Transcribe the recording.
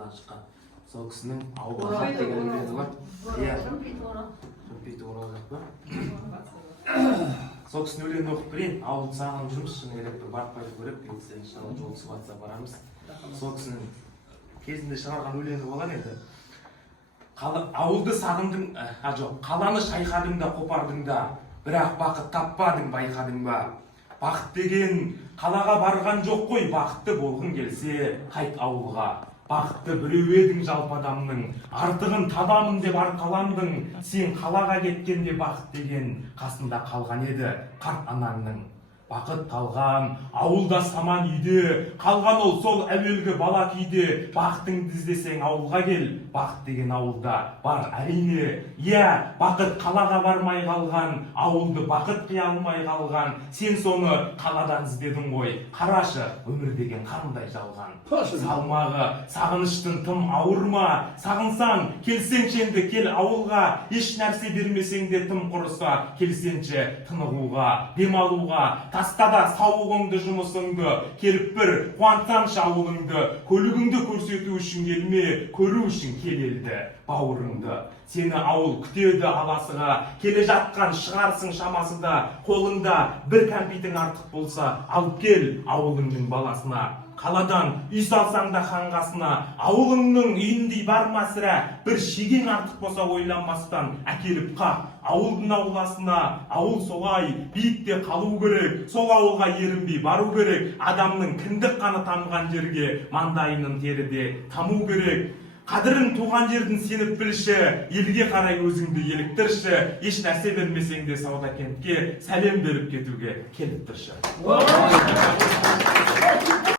станциядан шыққан. Сол кісінің ауылға хат деген өлеңі бар. Иә. Шымкент Орал жақ па? Сол кісінің өлеңін оқып берейін. Ауылды сағынып жүрміз, шыны керек бір барып қайтып көріп, келсе иншалла жолығысып жатса барамыз. Сол кісінің кезінде шығарған өлеңі болған еді. Ауылды сағындың, жоқ, қаланы шайқадың да қопардың да, бірақ бақыт таппадың, байқадың ба? Бақыт деген қалаға барған жоқ қой, бақытты болғың келсе қайт ауылға. Бақытты біреу едің жалпы адамның, артығын табамын деп арқаландың, сен қалаға кеткенде бақыт деген қасында қалған еді қарт анаңның. Бақыт қалған, ауылда саман үйде, қалған ол сол әуелгі бала күйде. Бақытыңды іздесең ауылға кел, бақыт деген ауылда бар әрине. Иә, бақыт қалаға бармай қалған, ауылды бақыт қия алмай қалған. Сен соны қаладан іздедің ғой, қарашы, өмір деген қандай жалған. Салмағы сағыныштың тым ауыр ма? Сағынсаң, келсеңші енді кел ауылға. Еш нәрсе бермесең де тым құрыса, келсеңші тынығуға, демалуға. Тастада сауығыңды, жұмысыңды, келіп бір қуантсаңшы ауылыңды. Көлігіңді көрсету үшін келме, көру үшін келелді бауырыңды. Сені ауыл күтеді аласыға, келе жатқан шығарсың шамасында. Қолыңда бір кәмпитің артық болса, алып кел ауылыңның баласына. Қаладан үй салсаң да қанғасына, ауылыңның үйіндей барма сірә. Бір шегең артық болса ойланбастан әкеліп қақ ауылдың ауласына. Ауыл солай биікте қалу керек, сол ауылға ерінбей бару керек. Адамның кіндік қаны тамған жерге маңдайының теріде таму керек. Қадірін туған жердің сеніп білші, елге қарай өзіңді еліктірші. Еш нәрсе бермесең де сауда кентке сәлем беріп кетуге келіп тұршы.